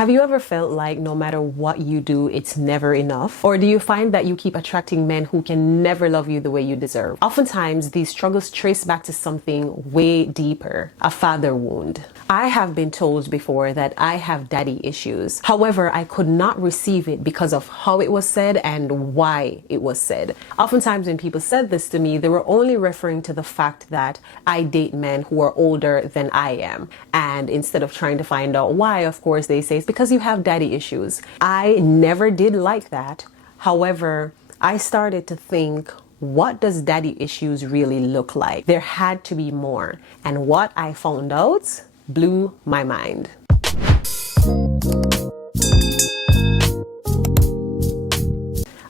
Have you ever felt like no matter what you do, it's never enough? Or do you find that you keep attracting men who can never love you the way you deserve? Oftentimes, these struggles trace back to something way deeper, a father wound. I have been told before that I have daddy issues. However, I could not receive it because of how it was said and why it was said. Oftentimes when people said this to me, they were only referring to the fact that I date men who are older than I am. And instead of trying to find out why, of course, they say it's because you have daddy issues. I never did like that. However, I started to think, what does daddy issues really look like? There had to be more. And what I found out blew my mind.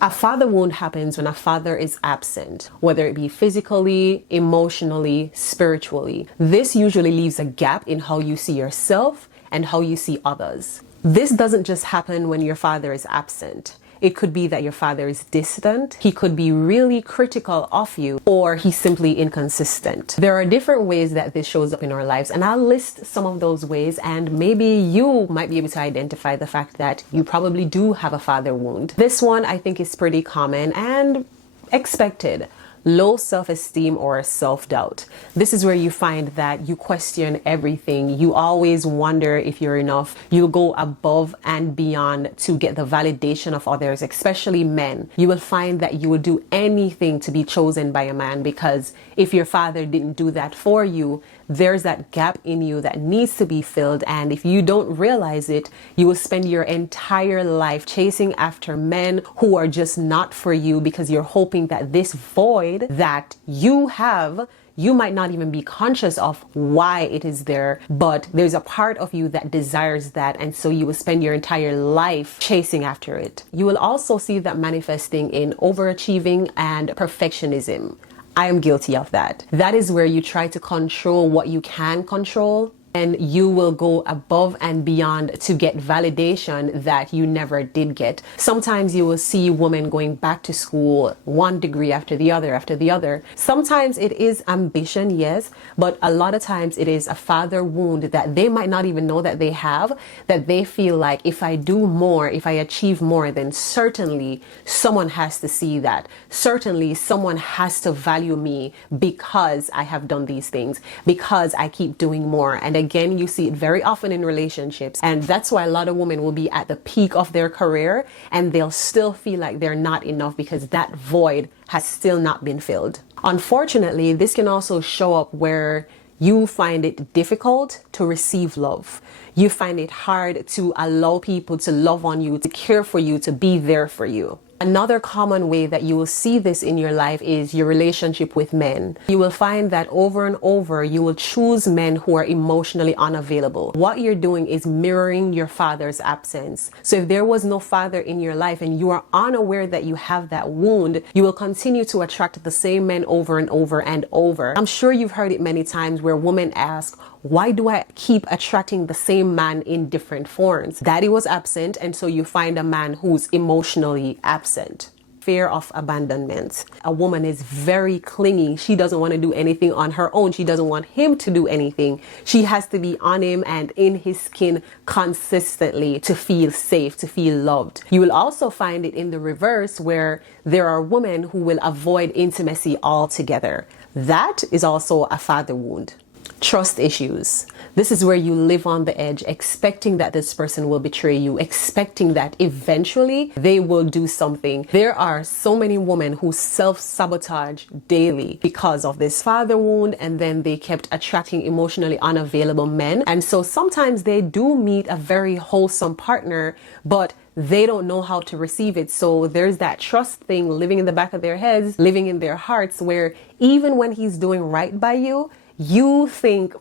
A father wound happens when a father is absent, whether it be physically, emotionally, spiritually. This usually leaves a gap in how you see yourself and how you see others. This doesn't just happen when your father is absent. It could be that your father is distant, he could be really critical of you, or he's simply inconsistent. There are different ways that this shows up in our lives, and I'll list some of those ways, and maybe you might be able to identify the fact that you probably do have a father wound. This one I think is pretty common and expected. Low self-esteem or self-doubt. This is where you find that you question everything. You always wonder if you're enough. You'll go above and beyond to get the validation of others, especially men. You will find that you will do anything to be chosen by a man, because if your father didn't do that for you, there's that gap in you that needs to be filled. And if you don't realize it, you will spend your entire life chasing after men who are just not for you, because you're hoping that this void that you have, you might not even be conscious of why it is there, but there's a part of you that desires that, and so you will spend your entire life chasing after it. You will also see that manifesting in overachieving and perfectionism. I am guilty of that. That is where you try to control what you can control, and you will go above and beyond to get validation that you never did get. Sometimes you will see women going back to school, one degree after the other after the other. Sometimes it is ambition, yes, but a lot of times it is a father wound that they might not even know that they have, that they feel like if I do more, if I achieve more, then certainly someone has to see that. Certainly someone has to value me because I have done these things, because I keep doing more. And again, you see it very often in relationships, and that's why a lot of women will be at the peak of their career and they'll still feel like they're not enough because that void has still not been filled. Unfortunately, this can also show up where you find it difficult to receive love. You find it hard to allow people to love on you, to care for you, to be there for you. Another common way that you will see this in your life is your relationship with men. You will find that over and over, you will choose men who are emotionally unavailable. What you're doing is mirroring your father's absence. So if there was no father in your life and you are unaware that you have that wound, you will continue to attract the same men over and over and over. I'm sure you've heard it many times where women ask, why do I keep attracting the same man in different forms? Daddy was absent, and so you find a man who's emotionally absent. Fear of abandonment. A woman is very clingy. She doesn't want to do anything on her own. She doesn't want him to do anything. She has to be on him and in his skin consistently to feel safe, to feel loved. You will also find it in the reverse, where there are women who will avoid intimacy altogether. That is also a father wound. Trust issues. This is where you live on the edge, expecting that this person will betray you, expecting that eventually they will do something. There are so many women who self-sabotage daily because of this father wound, and then they kept attracting emotionally unavailable men. And so sometimes they do meet a very wholesome partner, but they don't know how to receive it. So there's that trust thing living in the back of their heads, living in their hearts, where even when he's doing right by you, you think,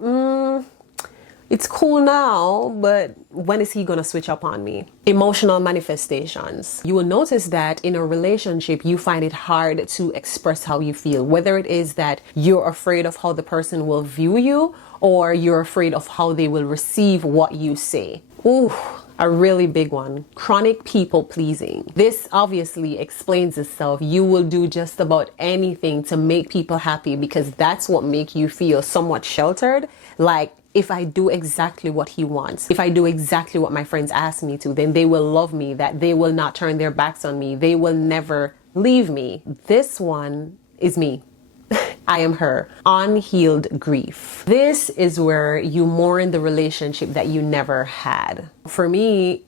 it's cool now, but when is he gonna switch up on me? Emotional manifestations. You will notice that in a relationship, you find it hard to express how you feel, whether it is that you're afraid of how the person will view you, or you're afraid of how they will receive what you say. Ooh. A really big one, chronic people pleasing. This obviously explains itself. You will do just about anything to make people happy because that's what makes you feel somewhat sheltered. Like if I do exactly what he wants, if I do exactly what my friends ask me to, then they will love me, that they will not turn their backs on me, they will never leave me. This one is me. I am her. Unhealed grief. This is where you mourn the relationship that you never had. For me,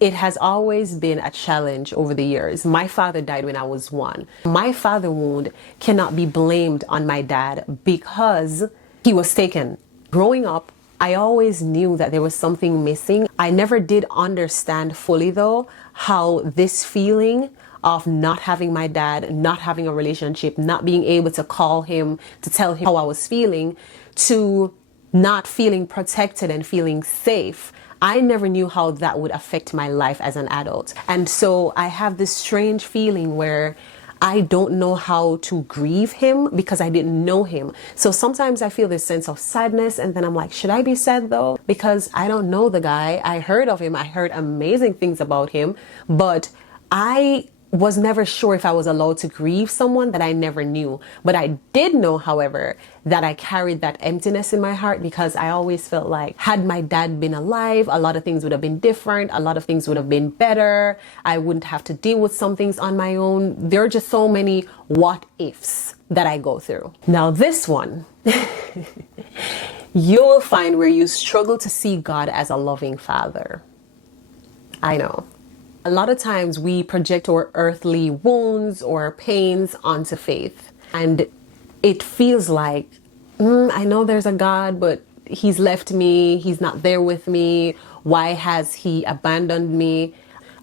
it has always been a challenge over the years. My father died when I was 1. My father wound cannot be blamed on my dad because he was taken. Growing up, I always knew that there was something missing. I never did understand fully though how this feeling of not having my dad, not having a relationship, not being able to call him, to tell him how I was feeling, to not feeling protected and feeling safe. I never knew how that would affect my life as an adult. And so I have this strange feeling where I don't know how to grieve him because I didn't know him. So sometimes I feel this sense of sadness and then I'm like, should I be sad though? Because I don't know the guy. I heard of him. I heard amazing things about him, but I was never sure if I was allowed to grieve someone that I never knew. But I did know, however, that I carried that emptiness in my heart because I always felt like had my dad been alive, a lot of things would have been different. A lot of things would have been better. I wouldn't have to deal with some things on my own. There are just so many what ifs that I go through. Now this one, you'll find where you struggle to see God as a loving father. I know. A lot of times we project our earthly wounds or pains onto faith. And it feels like, I know there's a God, but he's left me. He's not there with me. Why has he abandoned me?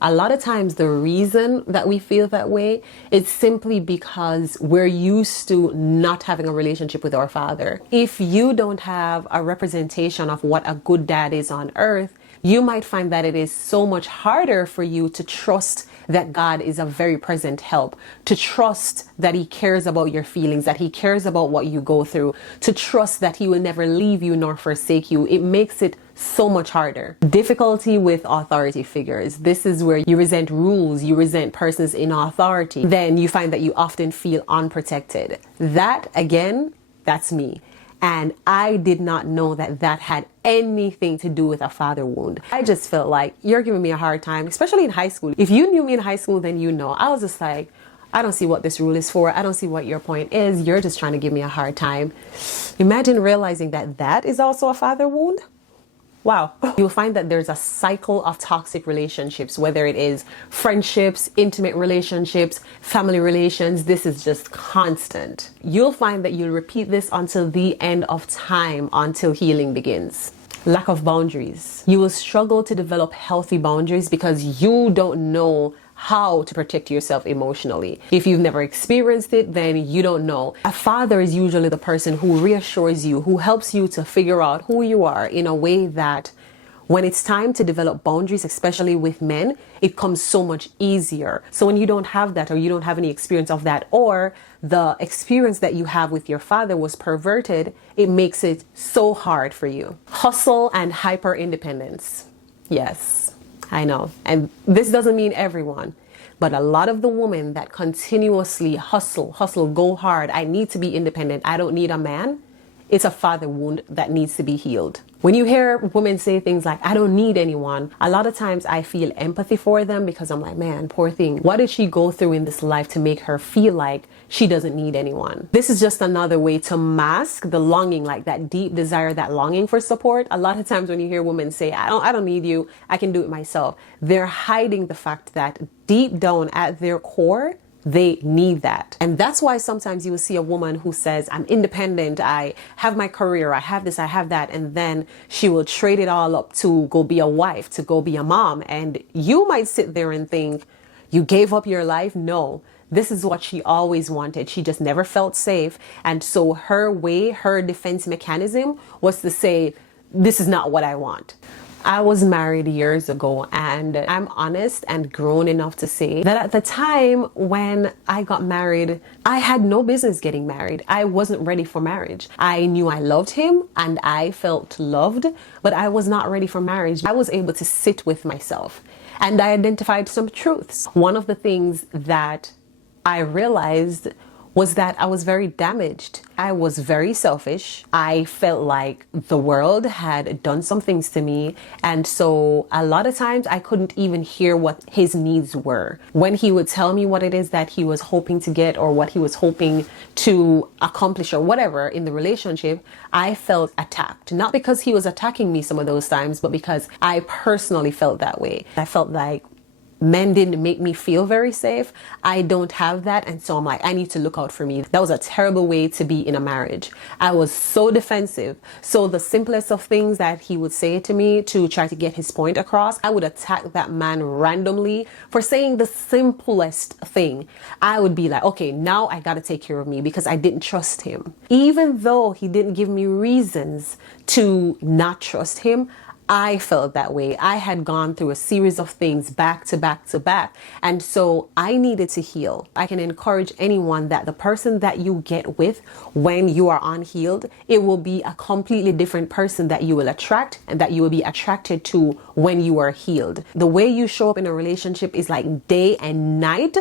A lot of times the reason that we feel that way is simply because we're used to not having a relationship with our father. If you don't have a representation of what a good dad is on earth, you might find that it is so much harder for you to trust that God is a very present help, to trust that he cares about your feelings, that he cares about what you go through, to trust that he will never leave you nor forsake you. It makes it so much harder. Difficulty with authority figures. This is where you resent rules, you resent persons in authority. Then you find that you often feel unprotected. That, again, that's me. And I did not know that that had anything to do with a father wound. I just felt like you're giving me a hard time, especially in high school. If you knew me in high school, then you know. I was just like, I don't see what this rule is for. I don't see what your point is. You're just trying to give me a hard time. Imagine realizing that that is also a father wound. Wow. You'll find that there's a cycle of toxic relationships, whether it is friendships, intimate relationships, family relations. This is just constant. You'll find that you'll repeat this until the end of time, until healing begins. Lack of boundaries. You will struggle to develop healthy boundaries because you don't know how to protect yourself emotionally. If you've never experienced it, then you don't know. A father is usually the person who reassures you, who helps you to figure out who you are in a way that when it's time to develop boundaries, especially with men, it comes so much easier. So when you don't have that, or you don't have any experience of that, or the experience that you have with your father was perverted, it makes it so hard for you. Hustle and hyper independence. Yes. I know. And this doesn't mean everyone, but a lot of the women that continuously hustle, go hard. I need to be independent. I don't need a man. It's a father wound that needs to be healed. When you hear women say things like, I don't need anyone, a lot of times I feel empathy for them because I'm like, man, poor thing. What did she go through in this life to make her feel like she doesn't need anyone? This is just another way to mask the longing, like that deep desire, that longing for support. A lot of times when you hear women say, I don't need you, I can do it myself, they're hiding the fact that deep down at their core, they need that. And that's why sometimes you will see a woman who says, I'm independent, I have my career, I have this, I have that, and then she will trade it all up to go be a wife, to go be a mom. And you might sit there and think, you gave up your life? No. This is what she always wanted. She just never felt safe. And so her way, her defense mechanism was to say, this is not what I want. I was married years ago, and I'm honest and grown enough to say that at the time when I got married, I had no business getting married. I wasn't ready for marriage. I knew I loved him and I felt loved, but I was not ready for marriage. I was able to sit with myself and I identified some truths. One of the things that I realized was that I was very damaged. I was very selfish. I felt like the world had done some things to me. And so a lot of times I couldn't even hear what his needs were. When he would tell me what it is that he was hoping to get or what he was hoping to accomplish or whatever in the relationship, I felt attacked. Not because he was attacking me some of those times, but because I personally felt that way. I felt like men didn't make me feel very safe. I don't have that. And so I'm like, I need to look out for me. That was a terrible way to be in a marriage. I was so defensive. So the simplest of things that he would say to me to try to get his point across, I would attack that man randomly for saying the simplest thing. I would be like, okay, now I got to take care of me because I didn't trust him. Even though he didn't give me reasons to not trust him, I felt that way. I had gone through a series of things back to back to back. And so I needed to heal. I can encourage anyone that the person that you get with when you are unhealed, it will be a completely different person that you will attract and that you will be attracted to when you are healed. The way you show up in a relationship is like day and night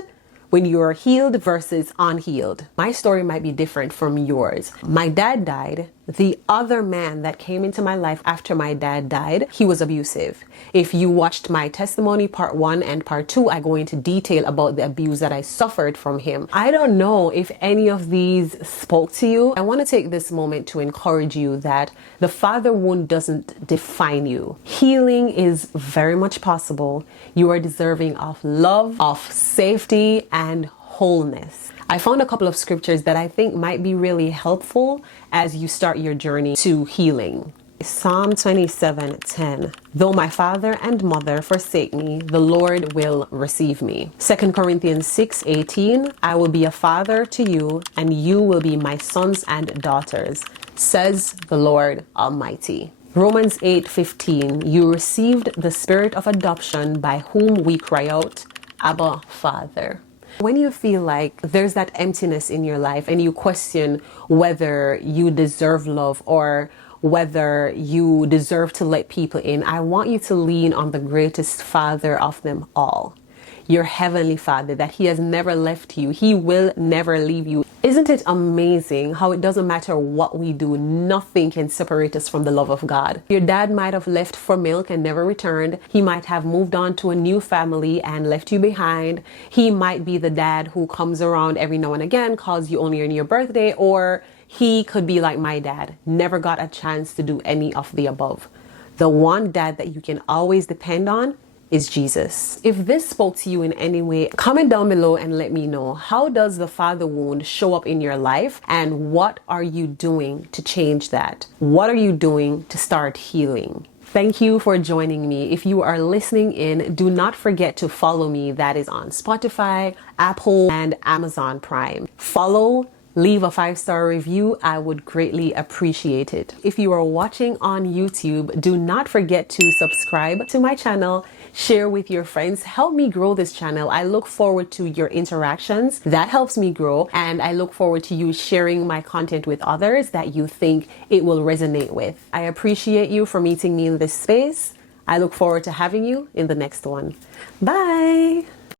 when you're healed versus unhealed. My story might be different from yours. My dad died. The other man that came into my life after my dad died, he was abusive. If you watched my testimony, part 1 and part 2, I go into detail about the abuse that I suffered from him. I don't know if any of these spoke to you. I want to take this moment to encourage you that the father wound doesn't define you. Healing is very much possible. You are deserving of love, of safety, and wholeness. I found a couple of scriptures that I think might be really helpful as you start your journey to healing. Psalm 27:10. Though my father and mother forsake me, the Lord will receive me. 2 Corinthians 6:18. I will be a father to you, and you will be my sons and daughters, says the Lord Almighty. Romans 8:15. You received the spirit of adoption by whom we cry out, Abba, Father. When you feel like there's that emptiness in your life and you question whether you deserve love or whether you deserve to let people in, I want you to lean on the greatest Father of them all, your Heavenly Father, that He has never left you. He will never leave you. Isn't it amazing how it doesn't matter what we do, nothing can separate us from the love of God? Your dad might have left for milk and never returned. He might have moved on to a new family and left you behind. He might be the dad who comes around every now and again, calls you only on your birthday, or he could be like my dad, never got a chance to do any of the above. The one dad that you can always depend on is Jesus. If this spoke to you in any way, comment down below and let me know. How does the father wound show up in your life, and what are you doing to change that? What are you doing to start healing? Thank you for joining me. If you are listening in, do not forget to follow me. That is on Spotify, Apple, and Amazon Prime. Follow, leave a 5-star review. I would greatly appreciate it. If you are watching on YouTube, do not forget to subscribe to my channel, share with your friends, help me grow this channel. I look forward to your interactions. That helps me grow, and I look forward to you sharing my content with others that you think it will resonate with. I appreciate you for meeting me in this space. I look forward to having you in the next one. Bye.